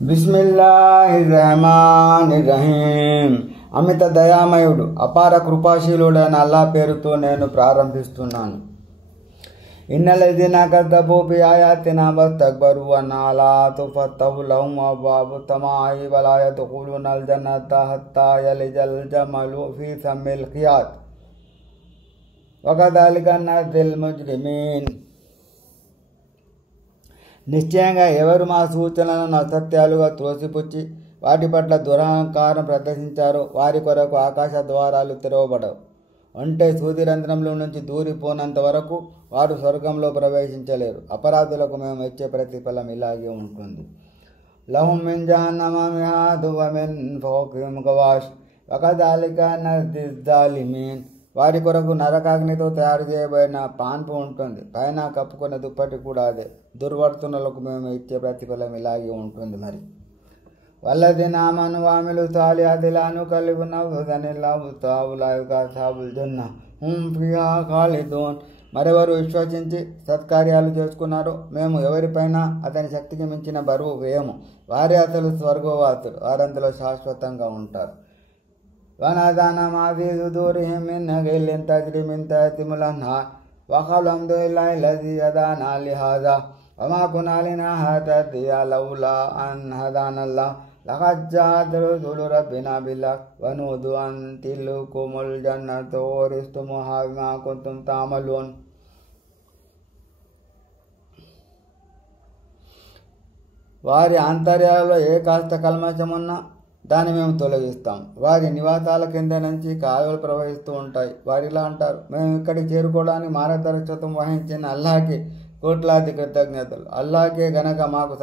బిస్మిల్లాహిర్రహమానిర్రహీం. అమిత దయామయుడు అపార కృపాశీలుడైన అల్లా పేరుతో నేను ప్రారంభిస్తున్నాను. ఇన్నల్లజీన కద్దబూ బిఆయాతినా వస్తక్బరు అన్నా తుఫత్తహు లహుం అబ్వాబు సమాయి వలా యద్ఖులూనల్ జన్నత హత్తా యలిజల్ జమలు ఫీ సమ్మిల్ ఖియాత్ వకదాలిక నజ్జిల్ ముజ్రిమీన్. నిశ్చయంగా ఎవరు మా సూచనలను అసత్యాలుగా త్రోసిపుచ్చి వాటి పట్ల దురహంకారం ప్రదర్శించారో వారి కొరకు ఆకాశ ద్వారాలు తెరవబడవు. అంటే సూదిరంధ్రంలో నుంచి దూరిపోనంత వరకు వారు స్వర్గంలో ప్రవేశించలేరు. అపరాధులకు మేము ఇచ్చే ప్రతిఫలం ఇలాగే ఉంటుంది. లహుం మిన్ జహన్నమ మిహాదు వ మిన్ ఫౌకిహిమ్ గవాష్ వకదాలిక నజ్జిజ్ జాలిమీన్. వారి కొరకు నరకాగ్నితో తయారు చేయబడిన పాన్పు ఉంటుంది, పైన కప్పుకున్న దుప్పటి కూడా అదే. దుర్వర్తనులకు మేము ఇచ్చే ప్రతిఫలం ఇలాగే ఉంటుంది. మరి వల్లదీన ఆమను వామిలు సాలిహాతి లా నుకల్లిఫునహుం ఇల్లా వుస్అహా ఉలైక అస్హాబుల్ జన్నah హుం ఫీహా ఖాలిదూన్. మరెవరు విశ్వసించి సత్కార్యాలు చేసుకున్నారో మేము ఎవరిపైన అతని శక్తికి మించిన బరువు వేయము. వారే అసలు స్వర్గవాసులు, వారందులో శాశ్వతంగా ఉంటారు. వనదాన మాఫీ సుదూరిహిం మిన్ గిల్లిన్ తజ్రీ మిన్ తహతిహిముల్ అన్హార్ వఖాలు హమ్దులిల్లాహి లజీ హదానా లిహాజా వమా కున్నా లినహ్తదియ లౌలా అన్ హదానల్లాహ్ లఖద్ జాఅత్ రుసులు రబ్బినా బిల్హక్ వనూదు అన్ తిల్కుముల్ జన్నతు ఉరిస్తుముహా బిమా కుంతుమ్ తఅమలూన్. వారి ఆంతర్యాలలో ఏ కాస్త కల్మషమున్నా దాన్ని మేము తొలగిస్తాం. వారి నివాసాల కింద నుంచి కాలువలు ప్రవహిస్తూ ఉంటాయి. వారిలా అంటారు, మేము ఇక్కడికి చేరుకోవడానికి మార్గదర్శకత్వం వహించిన అల్లాహకి కోట్లాది కృతజ్ఞతలు. అల్లాహే గనక మాకు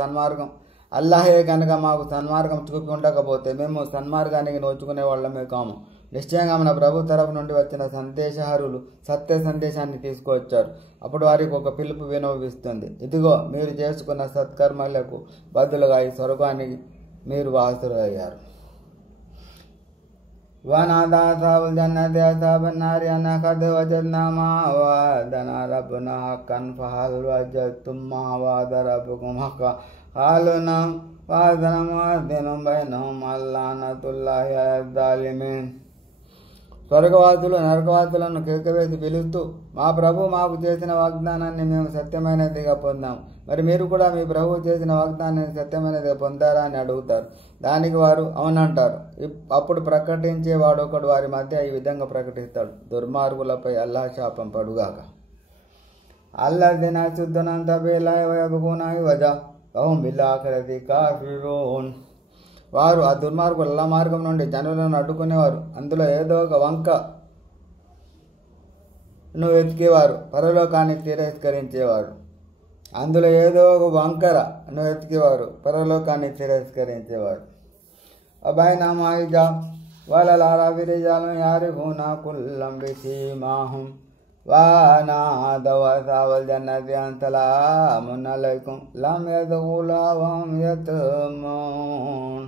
సన్మార్గం చూపి ఉండకపోతే మేము సన్మార్గానికి నోచుకునే వాళ్ళమే కాము. నిశ్చయంగా మన ప్రభు తరఫు నుండి వచ్చిన సందేశహరులు సత్య సందేశాన్ని తీసుకువచ్చారు. అప్పుడు వారికి ఒక పిలుపు వినవిస్తుంది, ఇదిగో మీరు చేసుకున్న సత్కర్మలకు బదులుగా ఈ స్వర్గానికి మీరు వాసులయ్యారు. వనాదా అస్హాబుల్ జన్నతి అస్హాబన్ నారి అన్ ఖద్ వజద్నా మా వఅదనా రబ్బునా హక్కన్ ఫహల్ వజద్తుమ్ మా వఅద రబ్బుకుమ్ హక్కన్ ఖాలూ నఅమ్ ఫఅదన ముఅద్దినున్ బైనహుం అల్లానతుల్లాహి అలల్ జాలిమీన్. స్వర్గవాసులు నరకవాసులను కేకవేసి పిలుస్తూ, మా ప్రభు మాకు చేసిన వాగ్దానాన్ని మేము సత్యమైనదిగా పొందాము. మరి మీరు కూడా మీ ప్రభువు చేసిన వాగ్దానాన్ని సత్యమైనదిగా పొందారా అని అడుగుతారు. దానికి వారు అవునంటారు. అప్పుడు ప్రకటించే వాడొకడు వారి మధ్య ఈ విధంగా ప్రకటిస్తాడు, దుర్మార్గులపై అల్లాహ్ శాపం పడుగాక. అల్లదీన యసుద్దూన సబీలల్లాహి వయబ్గూన ఇవజా వహుం బిల్ ఆఖిరతి కాఫిరూన్. వారు ఆ దుర్మార్గుల అల్లాహ్ మార్గం నుండి జనులను అడ్డుకునేవారు. అందులో ఏదో ఒక వంకను వెతికేవారు, పరలోకాన్ని తిరస్కరించేవారు. అబైనమా హిజాబ్ వలల్ అరాఫి రిజాలున్ యఅరిఫూన కుల్లం బిసీమాహుం వనాదవ్ అస్హాబల్ జన్నతి అన్ సలామున్ అలైకుం లమ్ యద్ఖులుహా వహుం యత్మఊన్.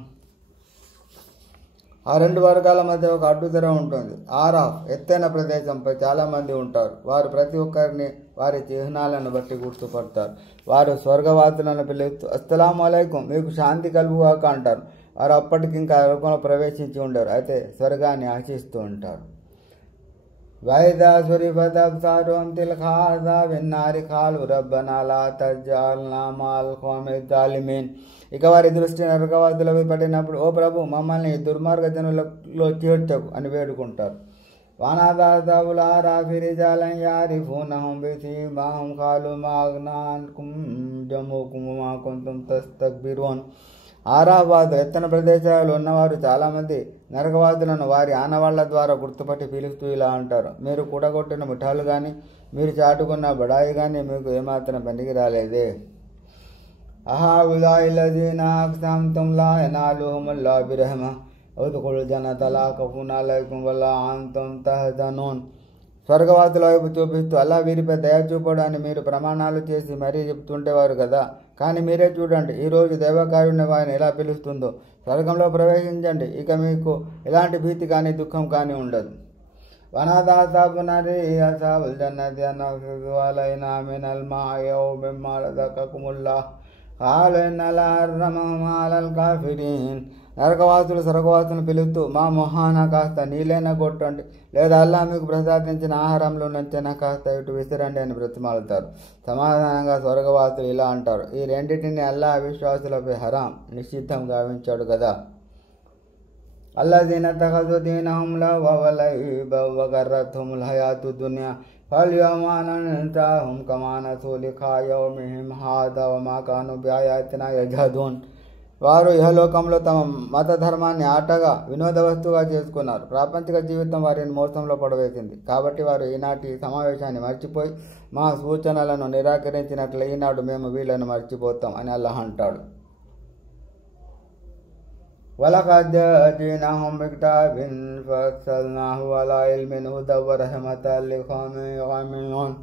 ఆ రెండు వర్గాల మధ్య ఒక అడ్డుతెర ఉంటుంది. ఆరాఫ్ ఎత్తైన ప్రదేశంపై చాలా మంది ఉంటారు. వారు ప్రతి ఒక్కరిని వారి చిహ్నాలను బట్టి గుర్తుపడతారు. వారు స్వర్గవాసులను పిలుస్తూ అస్సలాము అలైకుం, మీకు శాంతి కలుగుగాక అంటారు. వారు అప్పటికి ఇంకా స్వర్గంలో ప్రవేశించి ఉండరు, అయితే స్వర్గాన్ని ఆశిస్తూ ఉంటారు. వైదా సురిఫత్ అబ్సారుహుం తిల్కా అస్హాబిన్ నారి ఖాలు రబ్బనా లా తజ్అల్నా మఅల్ ఖౌమిజ్ జాలిమీన్. ఇక వారి దృష్టి నరకవాదులపై పడినప్పుడు, ఓ ప్రభు మమ్మల్ని దుర్మార్గ జనులలో చేర్చకు అని వేడుకుంటారు. వనాదా అస్హాబుల్ అరాఫి రిజాలన్ యఅరిఫూనహుం బిసీమాహుం ఖాలు మా అగ్నా అన్కుం జమూకుం వమా కుంతుం తస్తక్బిరూన్. ఆరావాదులు ఎత్తైన ప్రదేశాలు ఉన్నవారు చాలామంది నరకవాదులను వారి ఆనవాళ్ల ద్వారా గుర్తుపట్టి పిలుస్తూ ఇలా అంటారు, మీరు కూడగొట్టిన ముఠాలు కానీ మీరు చాటుకున్న బడాయి కానీ మీకు ఏమాత్రం పనికి రాలేదే. అహౌలాఇ లజీన అక్సమ్తుమ్ లా యనాలుహుముల్లాహు బిరహ్మహ్ ఉద్ఖులుల్ జన్నత లా ఖౌఫున్ అలైకుం వలా అంతుమ్ తహజనూన్. స్వర్గవాసుల వైపు చూపిస్తూ, అల్లా వీరిపై దయ చూపడు అని మీరు ప్రమాణాలు చేసి మరీ చెప్తుంటేవారు కదా. కానీ మీరే చూడండి, ఈరోజు దైవకారుణ్యం వారిని ఎలా పిలుస్తుందో. స్వర్గంలో ప్రవేశించండి, ఇక మీకు ఎలాంటి భీతి కానీ దుఃఖం కానీ ఉండదు. వనాదా అస్హాబున్ నారి అస్హాబల్ జన్నతి అన్ అఫీదు అలైనా మినల్ మాఇ అవ్ మిమ్మా రజకకుముల్లాహ్ కాలున్నలారమాలల్ కాఫిరీన్. నరకవాసులు స్వర్గవాసులను పిలుస్తూ మా మొహాన కాస్త నీళ్ళైనా కొట్టండి, లేదా అల్లా మీకు ప్రసాదించిన ఆహారంలో నుంచైనా కాస్త ఇటు విసిరండి అని బ్రతిమాలుతారు. సమాధానంగా స్వర్గవాసులు ఇలా అంటారు, ఈ రెండింటిని అల్లా అవిశ్వాసులపై హరాం నిషిద్ధం గావించాడు కదా. అల్లదీన తఖజు దీనహుం లహ్వన్ వలዒబన్ వగర్రత్హుముల్ హయాతు దున్యా ఫల్యౌమ నన్సాహుం కమా నసూ లిఖా యౌమిహిం హాదా వమా కానూ బిఆయాతినా యజ్హదూన్. వారు ఇహలోకంలో తమ మత ధర్మాన్ని ఆటగా వినోద వస్తువుగా చేసుకున్నారు. ప్రాపంచిక జీవితం వారిని మోసంలో పడవేసింది. కాబట్టి వారు ఈనాటి సమావేశాన్ని మర్చిపోయి మా సూచనలను నిరాకరించినట్లు ఈనాడు మేము వీళ్ళను మర్చిపోతాం అని అల్లాహ్ అంటాడు. వలఖద్ జీనాహుం బికితాబిన్ ఫస్సల్నాహు అలా ఇల్మిన్ హుదన్ వరహమతన్ లిఖౌమిన్ యుమినూన్.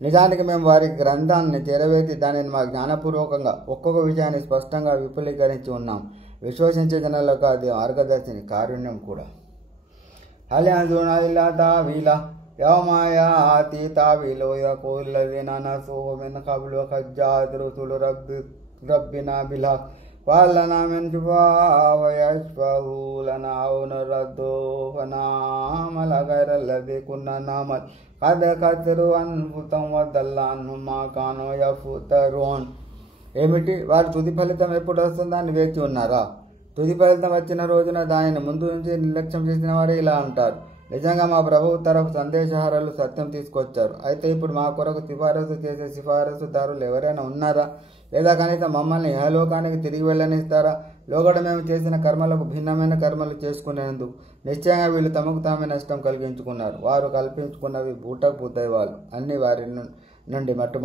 నిజానికి మేము వారికి గ్రంథాన్ని చేరవేసి దానిని మా జ్ఞానపూర్వకంగా ఒక్కొక్క విషయాన్ని స్పష్టంగా విపులీకరించి ఉన్నాం. విశ్వసించే జనాలకు అది మార్గదర్శిని, కారుణ్యం కూడా. హల్ యంజురున ఇల్లా తావీలా యౌమ యాతి తావీలు యఖూలు లదీన నసూహు మిన్ ఖబ్లు ఖద్ జాఅత్ రుసులు రబ్బినా బిల్ హక్ ఫహల్ లనా మిన్ షుఫాఅ ఫయష్ఫఊ లనా ఔ నురద్దు ఫనఅమల గైరల్లదీ కున్నా నఅమల్ ఖద్ ఖసిరు అన్ఫుసహుం వదల్ల అన్హుం మా కానూ యఫ్తరూన్. ఏమిటి, వారి తుది ఫలితం ఎప్పుడు వస్తుందా అని వేచి ఉన్నారా? తుది ఫలితం వచ్చిన రోజున దానిని ముందు నుంచి నిర్లక్ష్యం చేసిన వారే ఇలా అంటారు, నిజంగా మా ప్రభువు తరఫు సందేశహారులు సత్యం తీసుకొచ్చారు. అయితే ఇప్పుడు మా కొరకు సిఫారసు చేసే సిఫారసుదారులు ఎవరైనా ఉన్నారా? లేదా కనీసం మమ్మల్ని ఇహలోకానికి తిరిగి వెళ్ళనిస్తారా? లోగడ మేము చేసిన కర్మలకు భిన్నమైన కర్మలు చేసుకునేందుకు నిశ్చయంగా వీళ్ళు తమకు తామే నష్టం కలిగించుకున్నారు. వారు కల్పించుకున్నవి బూటకు దైవాలు అన్ని వారి నుండి మట్టు